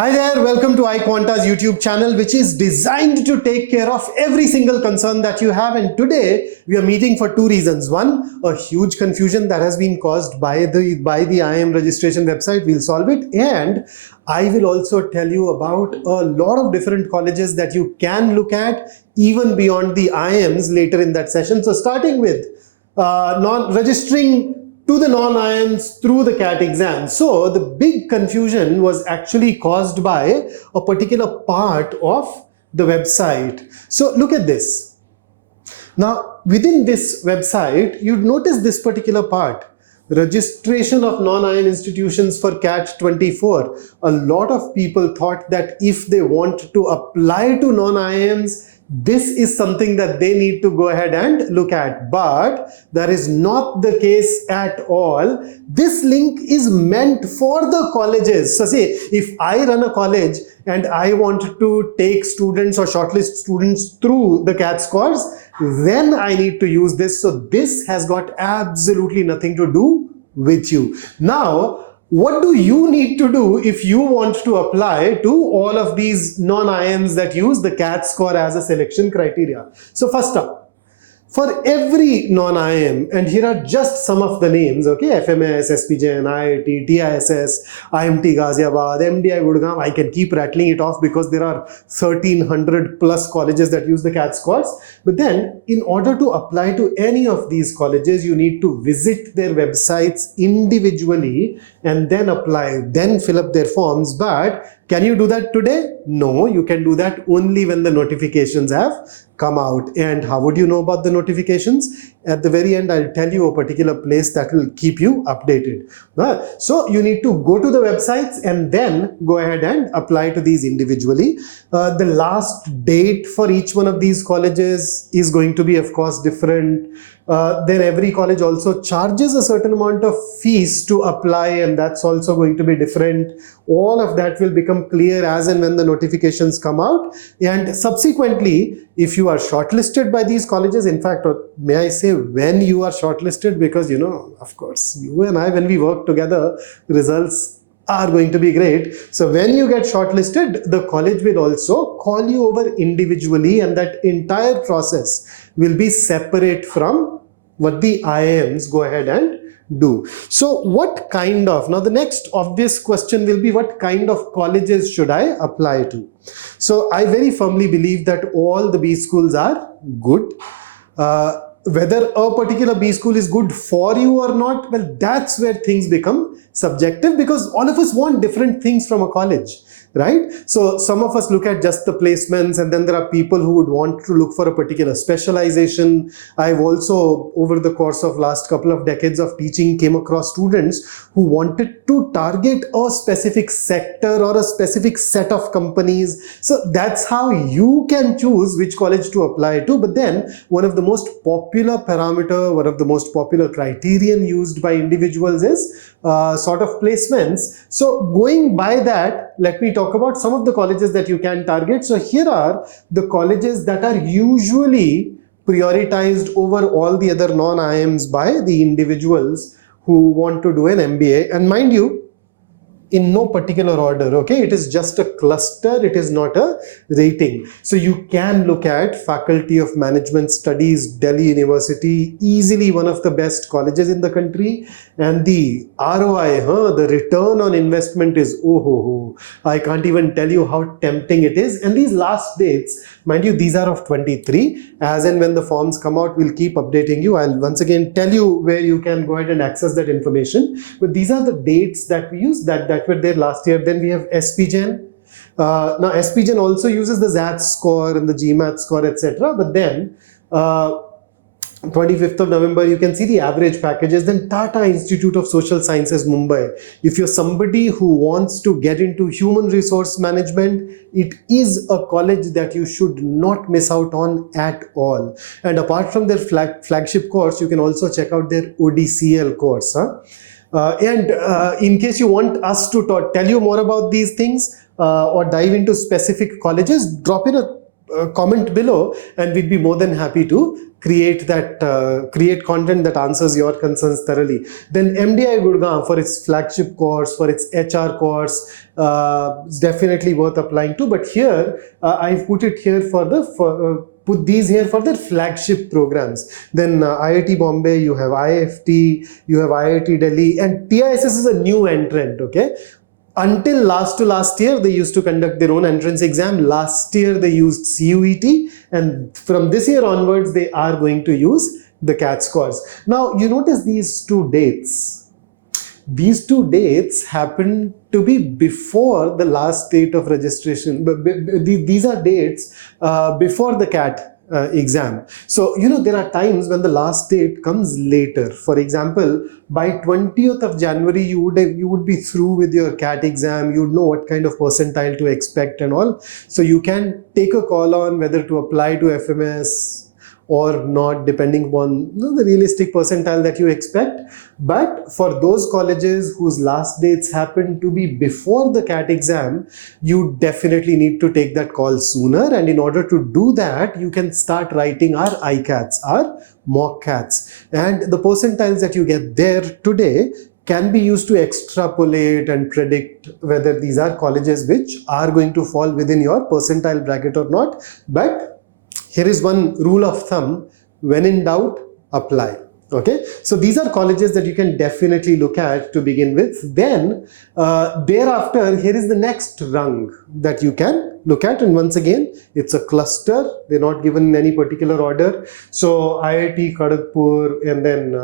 Hi there, welcome to iQuanta's YouTube channel, which is designed to take care of every single concern that you have. And today we are meeting for two reasons. One, a huge confusion that has been caused by the IIM registration website. We'll solve it. And I will also tell you about a lot of different colleges that you can look at even beyond the IIMs later in that session. So starting with registering to the non-IIMs through the CAT exam. So the big confusion was actually caused by a particular part of the website. So look at this. Now within this website, you'd notice this particular part. Registration of non-IIM institutions for CAT 24. A lot of people thought that if they want to apply to non-IIMs, this is something that they need to go ahead and look at, but that is not the case at all. This link is meant for the colleges. So say if I run a college and I want to take students or shortlist students through the CAT scores, then I need to use this. So this has got absolutely nothing to do with you. Now, what do you need to do if you want to apply to all of these non-IIMs that use the CAT score as a selection criteria? So first up, for every non-IIM, and here are just some of the names, okay? FMS, SPJN, IIT, TISS, IMT Ghaziabad, MDI Gurgaon. I can keep rattling it off because there are 1300 plus colleges that use the CAT scores. But then, in order to apply to any of these colleges, you need to visit their websites individually and then apply, then fill up their forms. But can you do that today? No, you can do that only when the notifications have come out. And how would you know about the notifications? At the very end, I'll tell you a particular place that will keep you updated. So you need to go to the websites and then go ahead and apply to these individually. The last date for each one of these colleges is going to be, of course, different. Then every college also charges a certain amount of fees to apply, and that's also going to be different. All of that will become clear as and when the notifications come out. And subsequently, if you are shortlisted by these colleges, in fact, or may I say when you are shortlisted, because you know, of course, you and I, when we work together, the results are going to be great. So when you get shortlisted, the college will also call you over individually, and that entire process will be separate from what the IIMs go ahead and do. So what kind of, now the next obvious question will be, what kind of colleges should I apply to? So I very firmly believe that all the B schools are good. Whether a particular B school is good for you or not, well, that's where things become subjective, because all of us want different things from a college, right? So some of us look at just the placements, and then there are people who would want to look for a particular specialization. I've also, over the course of last couple of decades of teaching, came across students who wanted to target a specific sector or a specific set of companies. So that's how you can choose which college to apply to. But then one of the most popular parameter, one of the most popular criterion used by individuals is sort of placements. So going by that, let me talk about some of the colleges that you can target. So here are the colleges that are usually prioritized over all the other non-IIMs by the individuals who want to do an MBA. And mind you, in no particular order, okay? It is just a cluster, it is not a rating. So you can look at Faculty of Management Studies, Delhi University, easily one of the best colleges in the country. And the ROI, the return on investment is, I can't even tell you how tempting it is. And these last dates, mind you, these are of 23. As and when the forms come out, we'll keep updating you. I'll once again tell you where you can go ahead and access that information. But these are the dates that we use that were there last year. Then we have SPGen. Now SPGen also uses the ZAT score and the GMAT score, etc. But then 25th of November, you can see the average packages. Then Tata Institute of Social Sciences, Mumbai. If you're somebody who wants to get into human resource management, it is a college that you should not miss out on at all. And apart from their flagship course, you can also check out their ODCL course. In case you want us to tell you more about these things or dive into specific colleges, drop in a comment below, and we'd be more than happy to create content that answers your concerns thoroughly. Then MDI Gurgaon, for its flagship course, for its HR course, is definitely worth applying to. But here I've put it here put these here for their flagship programs. Then IIT Bombay, you have IFT, you have IIT Delhi, and TISS is a new entrant. Okay. Until last year, they used to conduct their own entrance exam. Last year, they used CUET, and from this year onwards, they are going to use the CAT scores. Now, you notice these two dates. These two dates happen to be before the last date of registration. These are dates before the CAT exam. So, there are times when the last date comes later. For example, by 20th of January, you would be through with your CAT exam. You would know what kind of percentile to expect and all. So you can take a call on whether to apply to FMS or not, depending upon the realistic percentile that you expect. But for those colleges whose last dates happen to be before the CAT exam, you definitely need to take that call sooner. And in order to do that, you can start writing our ICATs, our mock CATs. And the percentiles that you get there today can be used to extrapolate and predict whether these are colleges which are going to fall within your percentile bracket or not. But here is one rule of thumb: when in doubt, apply. Okay, so these are colleges that you can definitely look at to begin with. Then thereafter, here is the next rung that you can look at, and once again, it's a cluster. They're not given in any particular order. So IIT Kharagpur, and then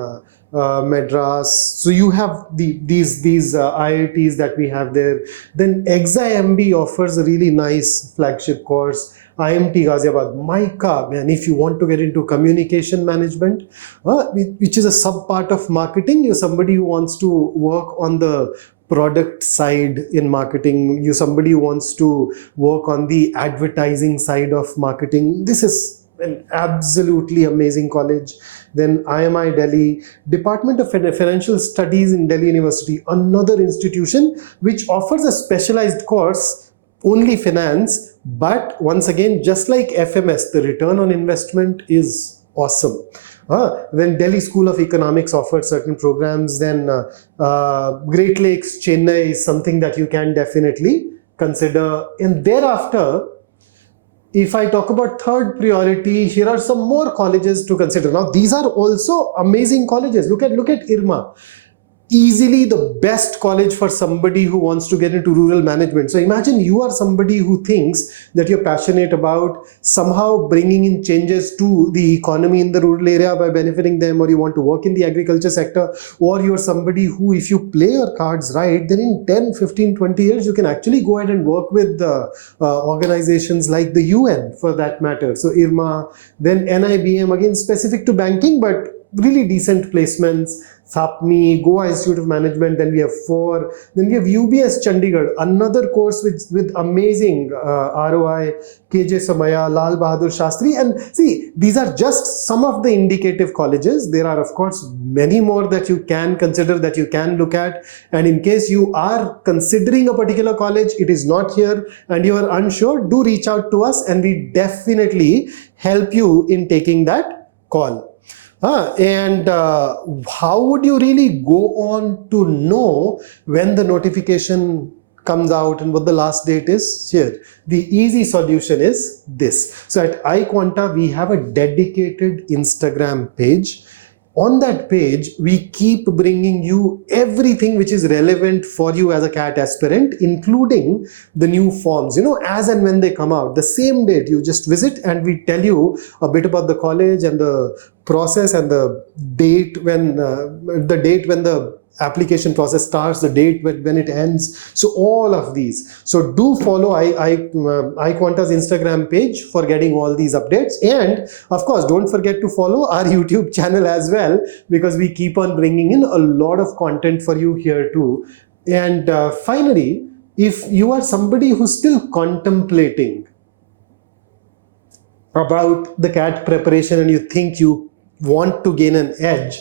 Madras. So you have these IITs that we have there. Then ExaMB offers a really nice flagship course. IMT Ghaziabad, MICA, man, if you want to get into communication management, which is a sub part of marketing, you're somebody who wants to work on the product side in marketing, you're somebody who wants to work on the advertising side of marketing. This is an absolutely amazing college. Then IMI Delhi, Department of Financial Studies in Delhi University, another institution which offers a specialized course, only finance. But once again, just like FMS, the return on investment is awesome. Then Delhi School of Economics offers certain programs. Then Great Lakes, Chennai is something that you can definitely consider. And thereafter, if I talk about third priority, here are some more colleges to consider. Now, these are also amazing colleges. Look at IRMA. Easily the best college for somebody who wants to get into rural management. So imagine you are somebody who thinks that you're passionate about somehow bringing in changes to the economy in the rural area by benefiting them, or you want to work in the agriculture sector, or you're somebody who, if you play your cards right, then in 10, 15, 20 years, you can actually go ahead and work with organizations like the UN for that matter. So IRMA, then NIBM, again specific to banking, but really decent placements. SAPMI, Goa Institute of Management, then we have 4. Then we have UBS Chandigarh, another course with amazing ROI, KJ Somaya, Lal Bahadur Shastri. And see, these are just some of the indicative colleges. There are, of course, many more that you can consider, that you can look at. And in case you are considering a particular college, it is not here, and you are unsure, do reach out to us, and we definitely help you in taking that call. And how would you really go on to know when the notification comes out and what the last date is? Here, the easy solution is this. So at iQuanta, we have a dedicated Instagram page. On that page, we keep bringing you everything which is relevant for you as a CAT aspirant, including the new forms, as and when they come out. The same date, you just visit and we tell you a bit about the college and the process and the date when the application process starts, the date when it ends. So all of these. So do follow iQuanta's Instagram page for getting all these updates. And of course, don't forget to follow our YouTube channel as well, because we keep on bringing in a lot of content for you here too. And finally, if you are somebody who's still contemplating about the CAT preparation and you think you want to gain an edge,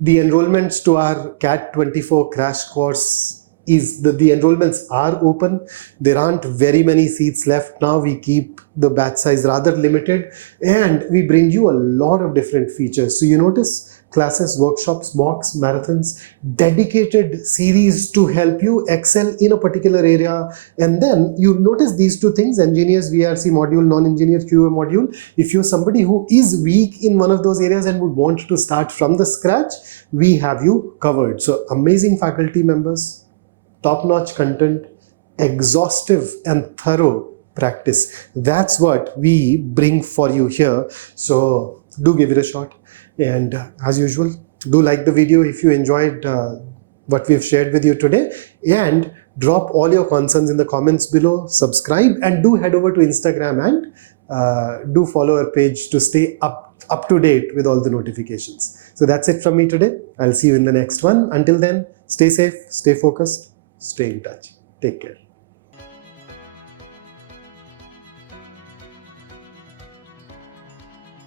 the enrollments to our CAT 24 crash course is that the enrollments are open. There aren't very many seats left now. We keep the batch size rather limited, and we bring you a lot of different features. So you notice classes, workshops, mocks, marathons, dedicated series to help you excel in a particular area. And then you notice these two things: engineers VRC module, non-engineer QA module. If you're somebody who is weak in one of those areas and would want to start from the scratch, we have you covered. So amazing faculty members, top-notch content, exhaustive and thorough practice. That's what we bring for you here. So do give it a shot. And as usual, do like the video if you enjoyed what we've shared with you today, and drop all your concerns in the comments below. Subscribe, and do head over to Instagram and do follow our page to stay up to date with all the notifications. So that's it from me today. I'll see you in the next one. Until then, stay safe, stay focused, stay in touch. Take care.